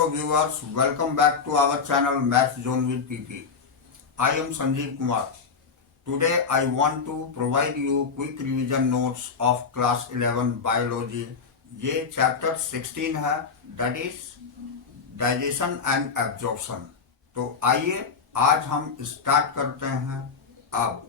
Hello viewers, welcome back to our channel Math Zone with PP. I am Sanjeev Kumar. Today I want to provide you quick revision notes of class 11 biology. ये chapter 16 है, that is digestion and absorption. तो आइए आज हम start करते हैं अब।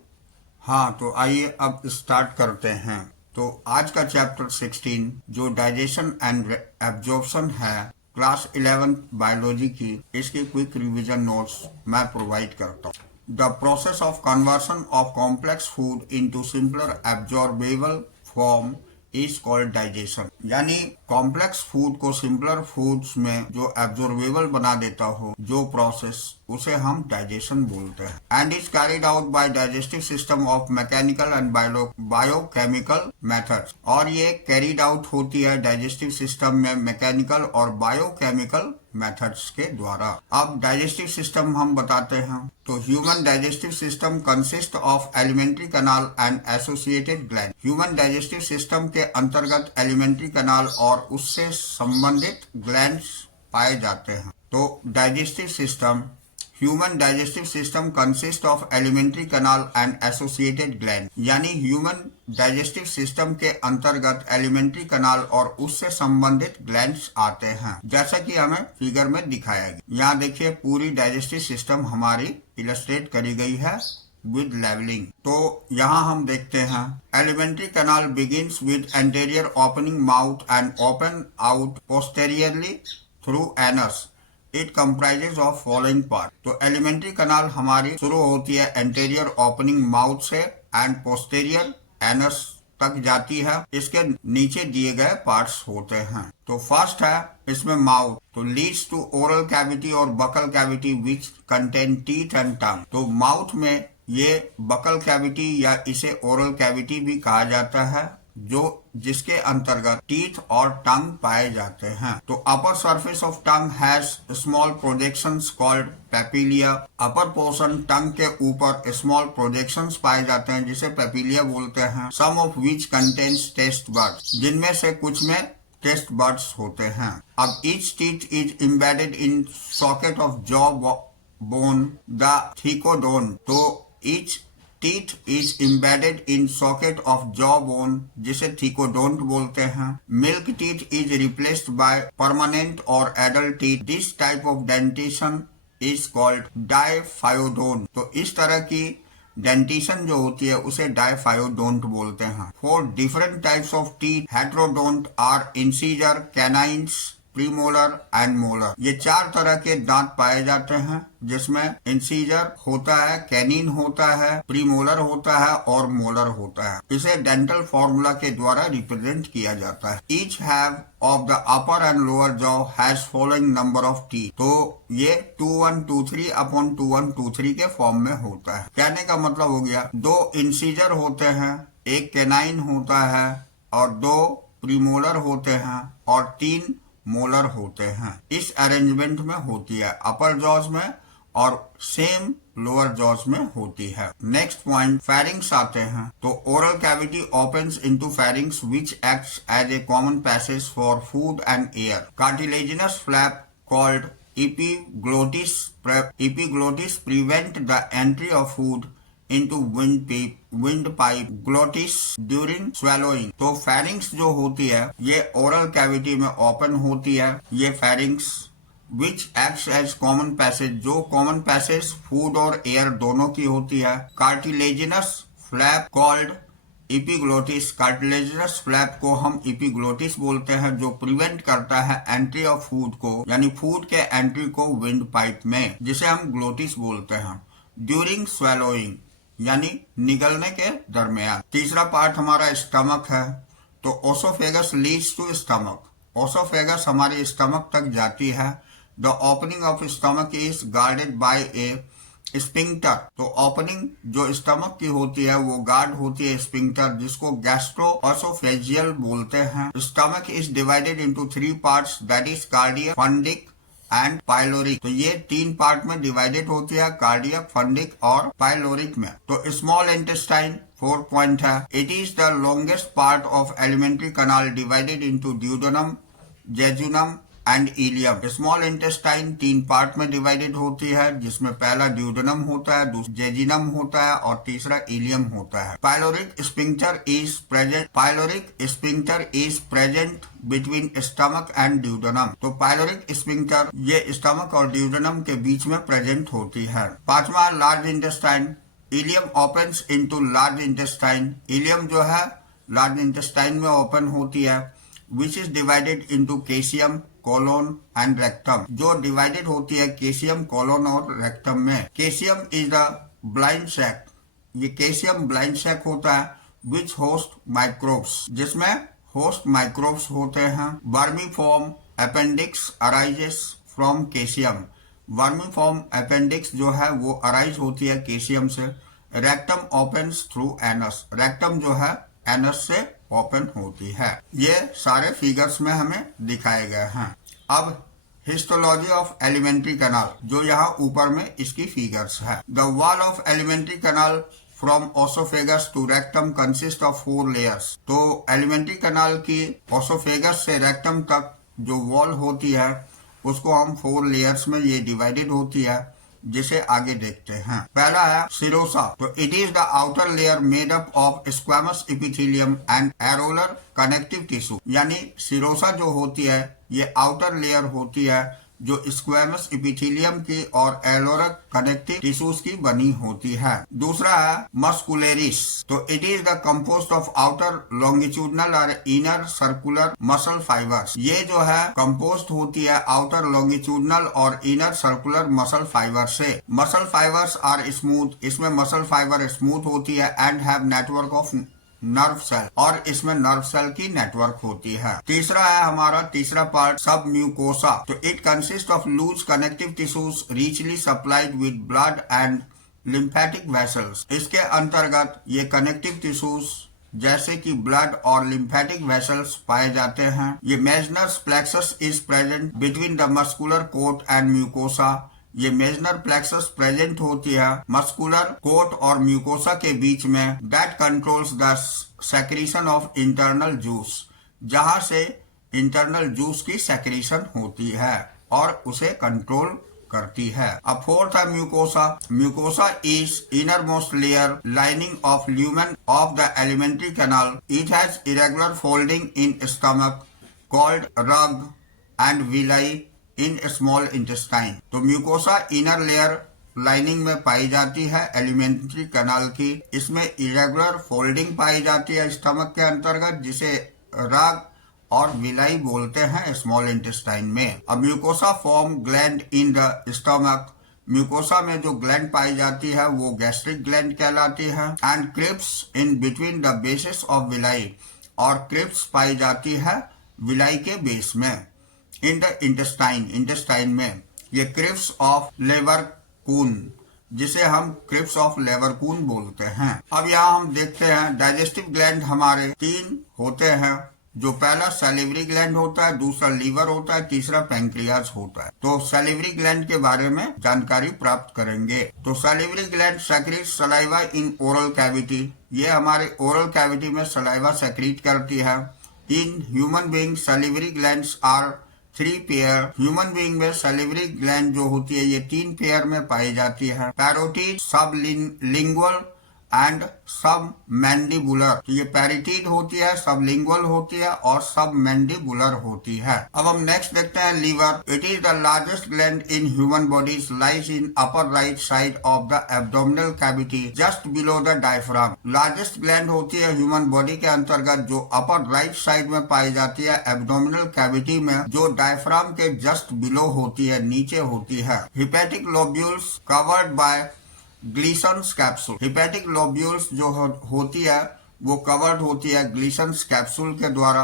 तो आइए अब स्टार्ट करते हैं। तो आज का चैप्टर 16 जो डाइजेशन एंड एब्जॉर्प्शन है क्लास 11 बायोलॉजी की, इसकी क्विक रिवीजन नोट्स मैं प्रोवाइड करता हूँ। The process of conversion of complex food into simpler absorbable form is called digestion. यानी कॉम्प्लेक्स फूड को सिंपलर फूड्स में जो एब्जॉर्बेबल बना देता हो जो प्रोसेस, उसे हम डाइजेशन बोलते हैं। And is carried out by digestive system of mechanical and biochemical methods. और ये कैरिड आउट होती है डाइजेस्टिव सिस्टम में मैकेनिकल और बायोकेमिकल मेथड्स के द्वारा। अब डाइजेस्टिव सिस्टम हम बताते हैं। तो human digestive system consist of alimentary canal and associated gland. Human digestive system के अंतर्गत एलिमेंट्री कैनाल और उससे संबंधित ग्लैंड्स पाए जाते हैं। तो digestive system, human digestive system consist of alimentary canal and associated gland. यानी ह्यूमन डाइजेस्टिव सिस्टम के अंतर्गत एलिमेंट्री कैनाल और उससे संबंधित ग्लैंड्स आते हैं, जैसा कि हमें फिगर में दिखाया गया। यहाँ देखिए पूरी डाइजेस्टिव सिस्टम हमारी इलस्ट्रेट करी गई है विद लेवलिंग। तो यहाँ हम देखते हैं alimentary canal begins with anterior opening mouth and open out posteriorly through anus. It comprises of following part. तो एलिमेंट्री कैनाल हमारी शुरू होती है एंटीरियर ओपनिंग माउथ से एंड पोस्टेरियर एनस तक जाती है। इसके नीचे दिए गए पार्ट्स होते हैं। तो फर्स्ट है इसमें माउथ, तो लीड्स टू ओरल कैविटी और buccal cavity which contain teeth and टंग। तो माउथ में ये बकल कैविटी या इसे ओरल कैविटी भी कहा जाता है, जो जिसके अंतर्गत टीथ और टंग पाए जाते हैं। तो upper surface of tongue has small projections called papillae. Upper portion tongue के ऊपर स्मॉल प्रोजेक्शंस पाए जाते हैं जिसे पेपिलिया बोलते हैं। Some of which contains taste buds, जिनमें से कुछ में टेस्ट बड्स होते हैं। अब each teeth is embedded in socket of jaw bone the thecodont. तो each teeth is embedded in socket of jaw bone, जिसे थिकोडोंट बोलते हैं। Milk teeth is replaced by permanent और adult teeth. This type of dentition is called diphyodont. तो इस तरह की dentition जो होती है उसे डायफायोडोंट बोलते हैं। Four different types of teeth heterodont are incisor, canines, premolar and molar. ये चार तरह के दांत पाए जाते हैं, जिसमें इंसीजर होता है, कैनिन होता है, प्रीमोलर होता है और मोलर होता है। इसे डेंटल फॉर्मूला के द्वारा रिप्रेजेंट किया जाता है। Each have of the upper and lower jaw has following number of teeth. तो ये 2123 अपॉन 2123 के फॉर्म में होता है। कहने का मतलब हो गया, दो इंसीजर होते हैं, एक कैनाइन होता है और दो प्रीमोलर होते हैं और तीन मोलर होते हैं। इस अरेंजमेंट में होती है, अपर जॉज में और सेम लोअर जॉज में होती है। नेक्स्ट पॉइंट, फेरिंग्स आते हैं। तो oral cavity opens into pharynx which acts as a common passage for food and air. Cartilaginous flap called epiglottis prevent the entry of food into windpipe glottis during swallowing। तो pharynx जो होती है ये oral cavity में open होती है। ये pharynx which acts as common passage, जो कॉमन पैसेज फूड और एयर दोनों की होती है। Cartilaginous flap called epiglottis. Cartilaginous flap को हम इपीग्लोटिस बोलते हैं, जो प्रिवेंट करता है एंट्री ऑफ फूड को, यानी फूड के एंट्री को विंड पाइप में, जिसे हम ग्लोटिस बोलते हैं। ड्यूरिंग स्वेलोइंग यानी निगलने के दरमियान। तीसरा पार्ट हमारा स्टमक है। तो oesophagus leads to stomach. Oesophagus हमारे स्टमक तक जाती है। The opening of stomach is guarded by a sphincter. तो ओपनिंग जो स्टमक की होती है वो गार्ड होती है स्पिंक्टर, जिसको गैस्ट्रोएसोफेजियल बोलते हैं। Stomach is divided into 3 parts, that is cardiac, fundic and pyloric. तो ये 3 पार्ट में डिवाइडेड होती है, कार्डियक, फंडिक और पाइलोरिक में। तो स्मॉल इंटेस्टाइन 4 पॉइंट है। It is the longest part of alimentary canal divided into duodenum, jejunum and ileum. Small intestine 3 part में डिवाइडेड होती है, जिसमें पहला ड्यूडेनम होता है, दूसरा जेजिनम होता है और तीसरा इलियम होता है। Pyloric sphincter is present between stomach and duodenum. तो पाइलोरिक स्फिंक्टर ये स्टमक और ड्यूडेनम के बीच में प्रेजेंट होती है। पांचवा large intestine. Ileum opens into large intestine. Ileum जो है लार्ज इंटेस्टाइन में ओपन होती है, which is divided into caecum, colon and rectum. जो डिवाइडेड होती है केसियम, कोलोन और रेक्टम में। Caecum is the blind sac. ये केसियम ब्लाइंड सैक होता है, विच होस्ट माइक्रोब्स, जिसमें होस्ट माइक्रोब्स होते हैं। Vermiform appendix arises from caecum. Vermiform appendix जो है वो अराइज होती है केसियम से। Rectum opens through anus. Rectum जो है एनस से ओपन होती है। ये सारे फिगर्स में हमें दिखाए गए हैं। अब हिस्टोलॉजी ऑफ एलिमेंट्री कैनाल, जो यहाँ ऊपर में इसकी फिगर्स है। The wall of alimentary canal from oesophagus to rectum consist of 4 layers. तो एलिमेंट्री कैनाल की ओसोफेगस से रेक्टम तक जो वॉल होती है उसको हम 4 लेयर्स में ये डिवाइडेड होती है, जिसे आगे देखते हैं। पहला है सिरोसा। तो it is the outer layer made up of squamous epithelium and areolar connective tissue. यानी सिरोसा जो होती है ये आउटर लेयर होती है जो स्क्वैमस एपिथेलियम की और एलोरर कनेक्टिव टिश्यूज की बनी होती है। दूसरा है मस्कुलेरिस। तो it is the composed of outer longitudinal और इनर सर्कुलर मसल फाइबर्स। ये जो है कंपोस्ट होती है आउटर लॉन्गिट्यूडनल और इनर सर्कुलर मसल फाइबर से। Muscle fibres are smooth. इसमें मसल फाइबर स्मूथ होती है and have network of nerve cell, और इसमें नर्व सेल की नेटवर्क होती है। तीसरा है हमारा तीसरा पार्ट सब म्यूकोसा। तो it consist of loose connective tissues richly supplied with blood and lymphatic vessels. इसके अंतर्गत ये कनेक्टिव टिश्यूज जैसे कि ब्लड और लिम्फेटिक वेसल्स पाए जाते हैं। ये Meissner plexus is present between the muscular coat and mucosa. ये मेजनर प्लेक्सस प्रेजेंट होती है मस्कुलर कोट और म्यूकोसा के बीच में। That controls the secretion of internal juice, जहां से इंटरनल जूस की सेक्रीशन होती है और उसे कंट्रोल करती है। अब फोर्थ है mucosa. Mucosa is innermost layer lining of lumen of the alimentary canal. It has irregular folding in stomach called rugae and villi in small intestine. तो म्यूकोसा इनर लेयर लाइनिंग में पाई जाती है elementary canal की। इसमें irregular folding पाई जाती है stomach के अंतर्गत, जिसे रग और विलाई बोलते हैं स्मॉल इंटेस्टाइन में। अब mucosa form gland in the stomach. Mucosa में जो ग्लैंड पाई जाती है वो गैस्ट्रिक ग्लैंड कहलाती है। And crypts in between the bases of villi, और क्रिप्स पाई जाती है विलाई के बेस में। इन द इंटेस्टाइन में ये क्रिप्स ऑफ लेवरकून, जिसे हम क्रिप्स ऑफ लेवरकून बोलते हैं। अब यहाँ हम देखते हैं डाइजेस्टिव ग्लैंड हमारे 3 होते हैं। जो पहला सैलिवरी ग्लैंड होता है, दूसरा लीवर होता है, तीसरा पैंक्रियाज होता है। तो सैलिवरी ग्लैंड के बारे में जानकारी प्राप्त करेंगे। तो salivary gland secrete saliva in oral cavity. ये हमारे ओरल कैविटी में सलाइवा सेक्रीट करती है। In human being salivary glands are 3 pair. Human being में सैलिवरी ग्लैंड जो होती है ये 3 पेयर में पाई जाती है। पैरोटिड, सबलिंगुअल एंड सब मैंडिबुलर। तो ये पैरिटीड होती है, सबलिंगुअल होती है और सब मैंडिबुलर होती है। अब हम नेक्स्ट देखते हैं liver. It is the largest gland in human bodies, lies in upper right side of the abdominal cavity just below the diaphragm. Largest gland होती है ह्यूमन बॉडी के अंतर्गत जो अपर राइट साइड में पाई जाती है एब्डोमिनल कैविटी में, जो डायफ्राम के जस्ट बिलो होती है, नीचे होती है। Hepatic lobules covered by Glisson's capsule. Hepatic lobules जो होती है वो कवर्ड होती है ग्लीसन्स कैप्सूल के द्वारा।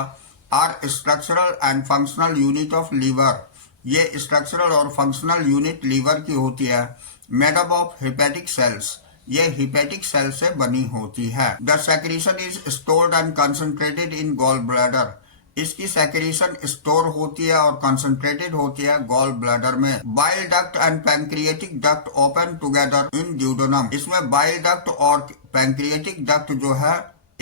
Are structural and functional unit of liver. ये स्ट्रक्चरल और फंक्शनल यूनिट लीवर की होती है। Made up of hepatic cells. ये हिपेटिक सेल से बनी होती है। The secretion is stored and concentrated in gall bladder. इसकी सेक्रीशन स्टोर होती है और कंसंट्रेटेड होती है गॉल ब्लैडर में। Bile duct and pancreatic duct open together in duodenum. इसमें बाइल डक्ट और पैंक्रियाटिक डक्ट जो है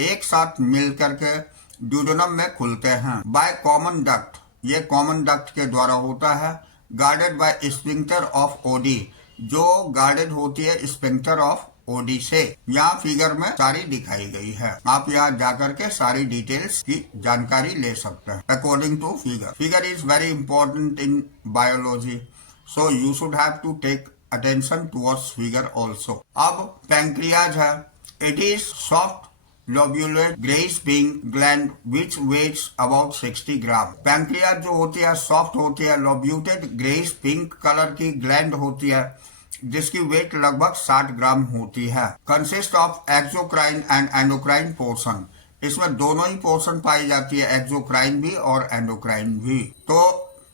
एक साथ मिल करके ड्यूडेनम में खुलते हैं। बाय कॉमन डक्ट, ये कॉमन डक्ट के द्वारा होता है। Guarded by sphincter of OD, जो गार्डेड होती है स्फिंक्टर ऑफ ओडी से। यहाँ फिगर में सारी दिखाई गई है, आप यहाँ जाकर के सारी डिटेल्स की जानकारी ले सकते हैं according to figure. Figure is very important in biology, so you should have to take attention towards figure also. अब पैंक्रियाज है। It is soft lobulate greyish pink gland which weighs about 60 gram. Pancreas जो होती है soft होती है, lobulated greyish pink colour की gland होती है जिसकी वेट लगभग 60 ग्राम होती है। Consist of exocrine and endocrine portion, इसमें दोनों ही पोर्शन पाई जाती है, एक्सोक्राइन भी और एंडोक्राइन भी। तो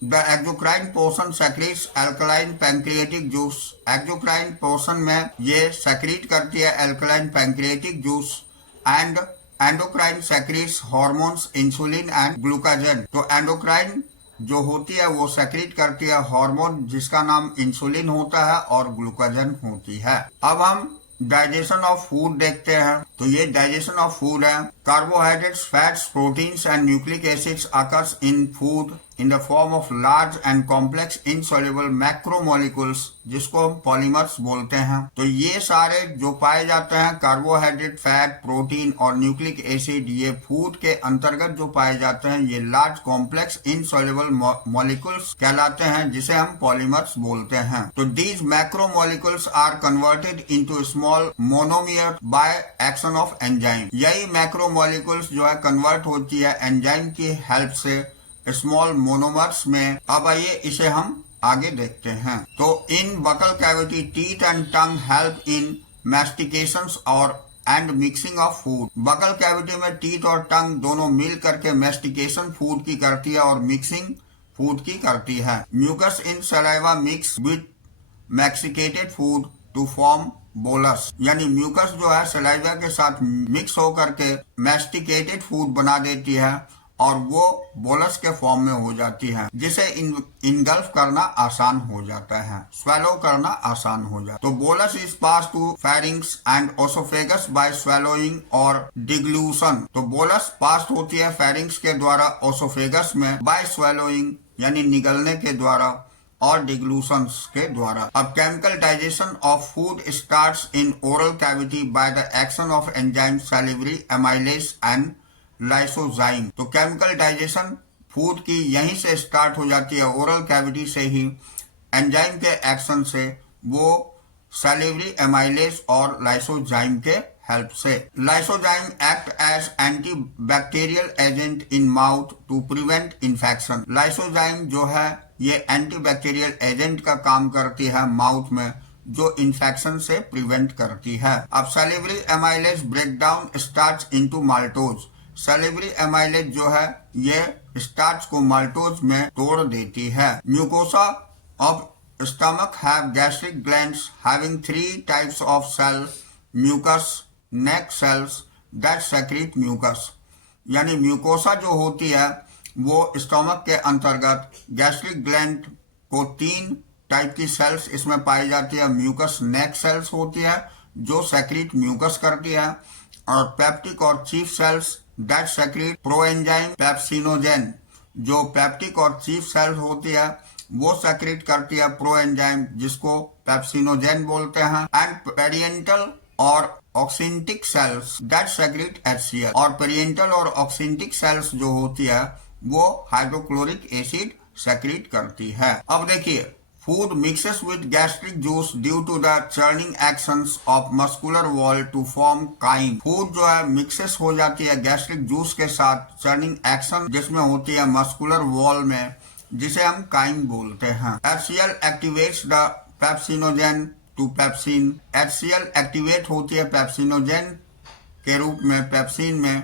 the exocrine portion secretes alkaline pancreatic juice. Exocrine portion में ये सेक्रीट करती है alkaline pancreatic juice and endocrine secretes hormones insulin and glucagon. तो एंडोक्राइन जो होती है वो सेक्रीट करती है हार्मोन जिसका नाम इंसुलिन होता है और ग्लूकाजन होती है। अब हम डाइजेशन ऑफ फूड देखते हैं। तो ये डाइजेशन ऑफ फूड है। Carbohydrates, fats, proteins and nucleic acids occurs in food in the form of large and complex insoluble macromolecules, जिसको हम पॉलीमर्स बोलते हैं। तो ये सारे जो पाए जाते हैं कार्बोहाइड्रेट, फैट, प्रोटीन और न्यूक्लिक एसिड, ये फूड के अंतर्गत जो पाए जाते हैं ये लार्ज कॉम्प्लेक्स इनसॉल्युबल मॉलिक्यूल्स कहलाते हैं, जिसे हम पॉलीमर्स बोलते हैं। तो these macromolecules are converted into small monomer by action of enzyme। यही मैक्रोमोलिक्यूल्स जो है कन्वर्ट होती है एंजाइम की हेल्प से स्मॉल मोनोमर्स में। अब आइए इसे हम आगे देखते हैं। तो in buccal cavity teeth and tongue help in mastications और and mixing of food. Buccal cavity में टीथ और टंग दोनों मिल करके मैस्टिकेशन फूड की करती है और मिक्सिंग फूड की करती है। Mucus in saliva mix with masticated food to form bolus, यानी म्यूकस जो है सलाइवा के साथ मिक्स होकर के मैस्टिकेटेड फूड बना देती है और वो बोलस के फॉर्म में हो जाती है, जिसे इनगल्फ करना आसान हो जाता है, स्वेलो करना आसान हो जाता है। तो bolus is pass to pharynx and oesophagus by swallowing और डिग्लूशन। तो बोलस पास होती है फेरिंग्स के द्वारा ओसोफेगस में, बाय स्वेलोइंग यानी निगलने के द्वारा और डिग्लूशन के द्वारा। अब chemical digestion of food starts in oral cavity by the action of enzyme salivary amylase and lysozyme. तो केमिकल डाइजेशन फूड की यहीं से स्टार्ट हो जाती है, ओरल कैविटी से ही एंजाइम के एक्शन से, वो सैलिवरी एमाइलेज और लाइसोजाइम के हेल्प से। Lysozyme act as anti bacterial agent in mouth to prevent infection. Lysozyme जो है ये एंटी बैक्टीरियल एजेंट का काम करती है माउथ में, जो इन्फेक्शन से प्रिवेंट करती है। अब salivary amylase break down starch into maltose. Salivary amylase जो है ये स्टार्च को माल्टोज में तोड़ देती है। Mucosa of stomach have gastric glands having 3 types of cell, mucus, neck cells that secrete mucus. यानी म्यूकोसा जो होती है वो स्टमक के अंतर्गत गैस्ट्रिक ग्लैंड को 3 टाइप की सेल्स इसमें पाई जाती है। म्यूकस नेक सेल्स होती है जो सेक्रीट म्यूकस करती है, और पेप्टिक और chief cells that secrete proenzyme pepsinogen. जो पेप्टिक और चीफ सेल्स होती है वो सेक्रीट करती है प्रोएंजाइम जिसको पेप्सिनोजेन बोलते हैं। एंड पेरिएंटल और ऑक्सिंटिक सेल्स दैट सेक्रीट HCl। और पेरिएंटल और ऑक्सिंटिक सेल्स जो होती है वो हाइड्रोक्लोरिक एसिड सेक्रीट करती है। अब देखिए, food mixes with gastric juice due to the churning actions of muscular wall to form chyme। Food जो है मिक्सेस हो जाती है गैस्ट्रिक जूस के साथ, चर्निंग एक्शन जिसमें होती है मस्कुलर वॉल में, जिसे हम काइम बोलते हैं। HCl activates the pepsinogen to pepsin. HCl activate होती है पेप्सिनोजेन के रूप में, पेप्सिन में,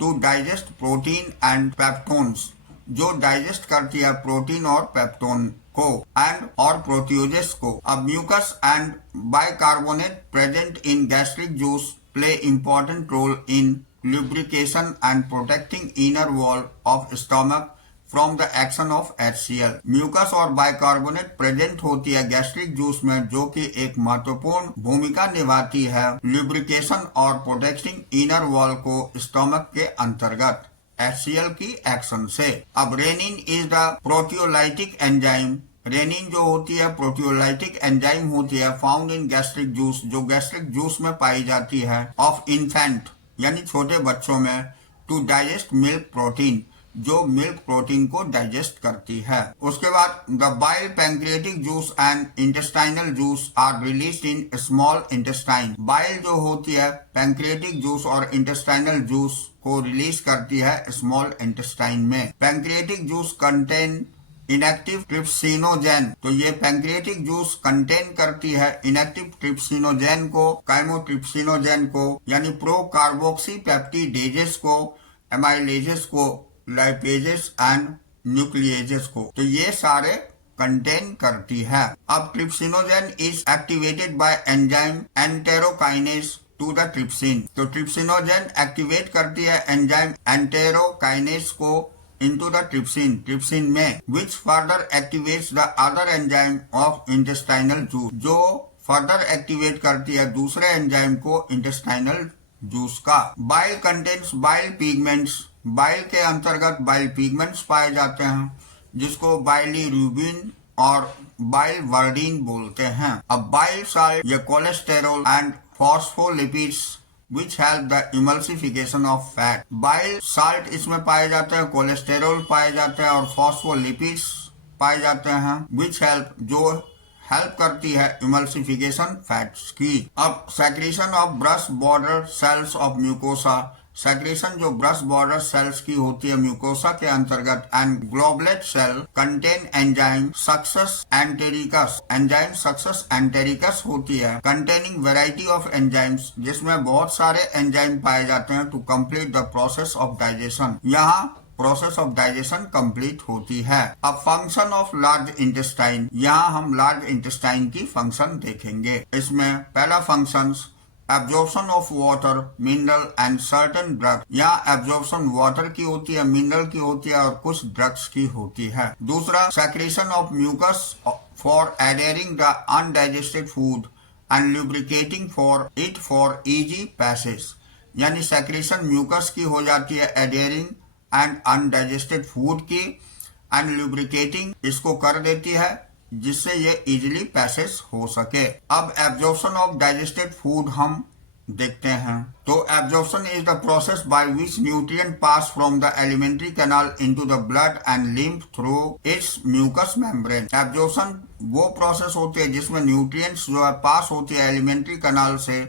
to digest protein and peptones, जो डाइजेस्ट करती है प्रोटीन और पेप्टोन को एंड और प्रोटीओजेस को। अब mucus and bicarbonate present in gastric juice play important role in lubrication and protecting inner wall of stomach from the action of HCl। Mucus और bicarbonate present होती है गैस्ट्रिक जूस में, जो कि एक महत्वपूर्ण भूमिका निभाती है लुब्रिकेशन और प्रोटेक्टिंग इनर वॉल को स्टमक के अंतर्गत। HCl की एक्शन से। अब rennin is the proteolytic enzyme. Rennin जो होती है प्रोटियोलाइटिक एंजाइम होती है फाउंड इन गैस्ट्रिक जूस, जो गैस्ट्रिक जूस में पाई जाती है ऑफ इन्फेंट यानी छोटे बच्चों में, टू डाइजेस्ट मिल्क प्रोटीन, जो मिल्क प्रोटीन को डाइजेस्ट करती है। उसके बाद the bile, pancreatic juice and intestinal juice are released in small intestine. Bile जो होती है पैंक्रियाटिक जूस और इंटेस्टाइनल जूस को रिलीज करती है स्मॉल इंटेस्टाइन में। Pancreatic juice contain inactive trypsinogen, तो ये पैंक्रियाटिक जूस कंटेन करती है इनएक्टिव ट्रिप्सिनोजेन को, काइमोट्रिप्सिनोजेन को, यानी प्रो कार्बोक्सी पेप्टिडेजेस को, एमाइलेजेस को, लाइपेजेस एंड न्यूक्लिएजेस को, तो ये सारे कंटेन करती है। अब trypsinogen is activated by enzyme enterokinase to the trypsin, तो ट्रिप्सिनोजेन एक्टिवेट करती है एंजाइम एंटेरोकाइनेज को into the trypsin में, which further activates the other enzyme of intestinal juice, जो further activate करती है दूसरे एंजाइम को intestinal जूस का। Bile contains bile pigments, bile के अंतर्गत बाइल पिगमेंट्स पाए जाते हैं जिसको बाइलिरुबिन और बाइल वर्डिन बोलते हैं। अब बाइल साल्ट या cholesterol and phospholipids which help the emulsification of fat। Bile salt इसमें पाए जाते हैं, कोलेस्टेरोल पाए जाते हैं और फॉस्फोलिपिड्स पाए जाते हैं, which help जो हेल्प करती है इमल्सिफिकेशन फैट्स की। अब secretion of brush border cells of mucosa, secretion जो ब्रश बॉर्डर सेल्स की होती है म्यूकोसा के अंतर्गत, and goblet cell contain enzyme succus entericus, enzyme succus entericus होती है कंटेनिंग वैरायटी ऑफ एंजाइम्स, जिसमें बहुत सारे एंजाइम पाए जाते हैं to complete the process of digestion. यहाँ प्रोसेस ऑफ डाइजेशन कंप्लीट होती है। अब फंक्शन ऑफ लार्ज इंटेस्टाइन, यहाँ हम लार्ज इंटेस्टाइन की फंक्शन देखेंगे। इसमें पहला function absorption of water, mineral and certain drug, या एब्जॉर्प्शन वाटर की होती है, मिनरल की होती है और कुछ ड्रग्स की होती है। दूसरा secretion of mucus for adhering the undigested food and lubricating for it for easy passage, यानी सेक्रेशन म्यूकस की हो जाती है एडेरिंग एंड अनडाइजेस्टेड फूड की, एंड लुब्रिकेटिंग इसको कर देती है जिससे ये इजीली पैसेज हो सके। अब एब्जॉर्प्शन ऑफ डाइजेस्टेड फूड हम देखते हैं। तो absorption is the process by which nutrient pass from the alimentary canal into the blood and lymph through its mucus membrane. Absorption वो प्रोसेस होती है जिसमें न्यूट्रिएंट्स जो है पास होती है एलिमेंट्री कैनाल से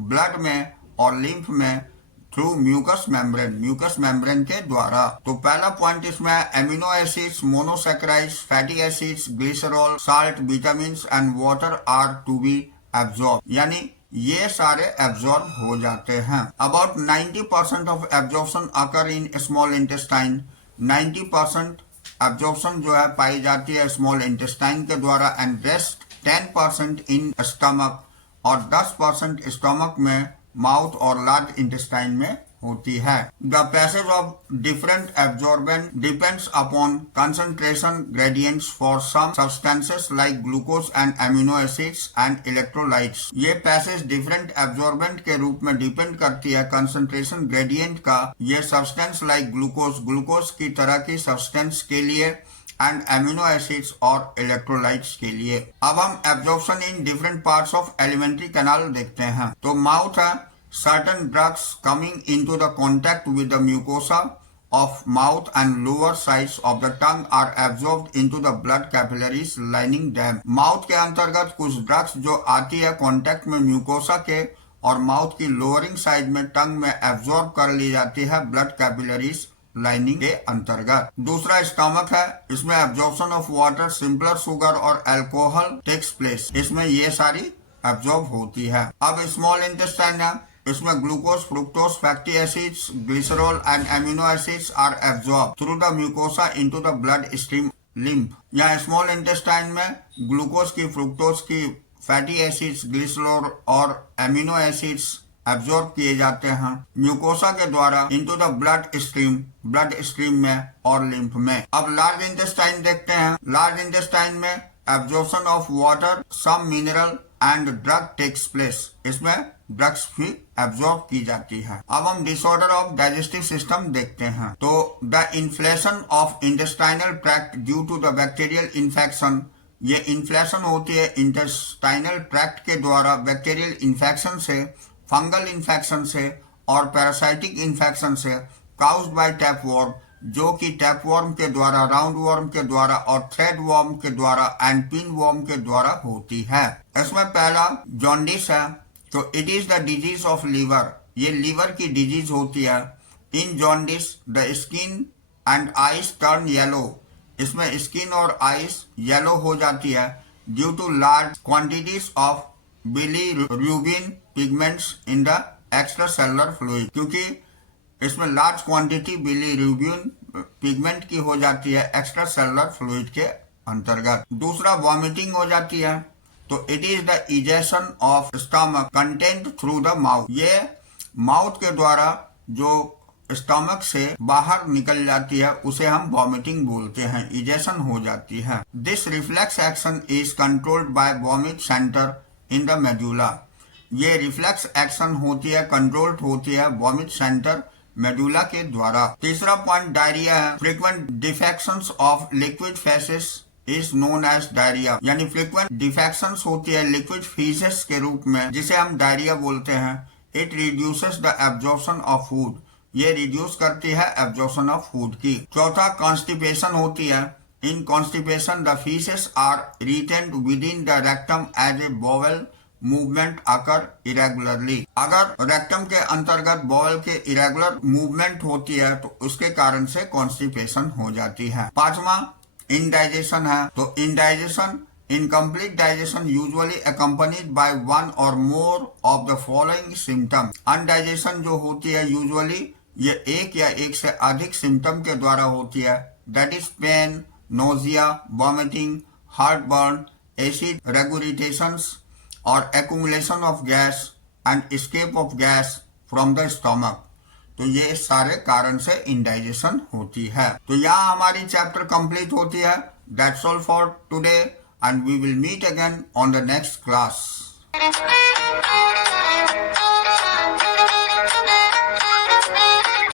ब्लड में और लिम्फ में थ्रू म्यूकस मेम्ब्रेन के द्वारा। तो पहला पॉइंट इसमें amino acids, monosaccharides, fatty acids, glycerol, salt, vitamins and water are to be absorb, यानी ये सारे एब्जॉर्ब हो जाते हैं। About 90% of absorption occur in small intestine, 90% absorption जो है पाई जाती है स्मॉल इंटेस्टाइन के द्वारा, एंड रेस्ट 10% इन स्टमक, और 10% स्टमक में, माउथ और लार्ज इंटेस्टाइन में होती है। The passage of different absorbent depends upon concentration gradients for some substances like glucose and amino acids and electrolytes. ये पैसेज डिफरेंट एब्जॉर्बेंट के रूप में डिपेंड करती है कंसंट्रेशन ग्रेडियंट का। ये सब्सटेंस लाइक ग्लूकोज की तरह की सब्सटेंस के लिए एंड एमिनो एसिड्स और इलेक्ट्रोलाइट्स के लिए। अब हम absorption in different parts of alimentary canal देखते हैं। तो माउथ है, certain drugs coming into the contact with the mucosa of mouth and lower sides of the tongue are absorbed into the blood capillaries lining them. Mouth के अंतर्गत कुछ drugs जो आती है कॉन्टैक्ट में म्यूकोसा के और माउथ की लोअरिंग साइड में टंग में एब्जॉर्ब कर ली जाती है ब्लड कैपिलरीज लाइनिंग के अंतर्गत। दूसरा स्टमक है, इसमें absorption of water, simpler sugar और अल्कोहल टेक्स प्लेस, इसमें ये सारी एब्जॉर्ब होती है। अब स्मॉल इंटेस्टाइन है, इसमें glucose, fructose, fatty acids, glycerol and amino acids are absorb through the mucosa into the blood stream lymph. यहाँ स्मॉल इंटेस्टाइन में ग्लूकोज की, फ्रुक्टोज की, फैटी एसिड्स, ग्लिसरॉल और एमिनो एसिड्स एब्जॉर्ब किए जाते हैं म्यूकोसा के द्वारा इनटू द ब्लड स्ट्रीम में और लिम्फ में। अब लार्ज इंटेस्टाइन देखते हैं। लार्ज इंटेस्टाइन में absorption of water, some mineral and drug takes place. इसमें ड्रग्स भी एब्जॉर्ब की जाती है। अब हम डिसऑर्डर ऑफ डाइजेस्टिव सिस्टम देखते हैं। तो the inflation of intestinal tract due to the bacterial infection, ये इन्फ्लेशन होती है इंटेस्टाइनल ट्रैक्ट के द्वारा बैक्टीरियल इन्फेक्शन से, फंगल इन्फेक्शन से और पैरासाइटिक इन्फेक्शन से, काउज्ड बाय टैपवॉर्म, जो कि टैपवॉर्म के द्वारा, राउंड वॉर्म के द्वारा और थ्रेड वॉर्म के द्वारा एंड पिन वॉर्म के द्वारा होती है। इसमें पहला जॉन्डिस है। तो it is the disease of liver, ये लीवर की डिजीज होती है। In jaundice the skin and eyes turn yellow, इसमें स्किन और आइज येलो हो जाती है due to large quantities of bilirubin pigments in the extracellular fluid, क्योंकि इसमें लार्ज क्वांटिटी बिलीरुबिन पिगमेंट की हो जाती है एक्स्ट्रा सेलुलर फ्लूइड के अंतर्गत। दूसरा वॉमिटिंग हो जाती है। तो it is the egestion of stomach content through the mouth, ये माउथ के द्वारा जो स्टमक से बाहर निकल जाती है उसे हम वॉमिटिंग बोलते हैं, इजेशन हो जाती है। This reflex action is controlled by vomit centre in the medulla, ये रिफ्लेक्स एक्शन होती है, कंट्रोल्ड होती है वॉमिट सेंटर मेडुला के द्वारा। तीसरा पॉइंट डायरिया है। Frequent defecations of liquid faeces is known as diarrhoea, यानी फ्रीक्वेंट डिफेक्शंस होती है लिक्विड फीसेस के रूप में, जिसे हम डायरिया बोलते हैं। It reduces the absorption of food, ये रिड्यूस करती है एब्जॉर्प्शन ऑफ फूड की। चौथा कॉन्स्टिपेशन होती है। In constipation the faeces are retained within the rectum as a bowel movement occur irregularly, अगर रेक्टम के अंतर्गत बॉल के इरेगुलर मूवमेंट होती है तो उसके कारण से कॉन्स्टिपेशन हो जाती है। पांचवा इंडाइजेशन है। तो indigestion, incomplete digestion usually accompanied by one or more of the following symptom. Indigestion जो होती है यूजुअली ये एक या एक से अधिक सिम्टम के द्वारा होती है। That is pain, nausea, vomiting, heartburn, acid regurgitations और accumulation of gas and escape of gas from the stomach. तो ये सारे कारण से इंडाइजेशन होती है। तो यहाँ हमारी चैप्टर कंप्लीट होती है। That's all for today and we will meet again on the next class.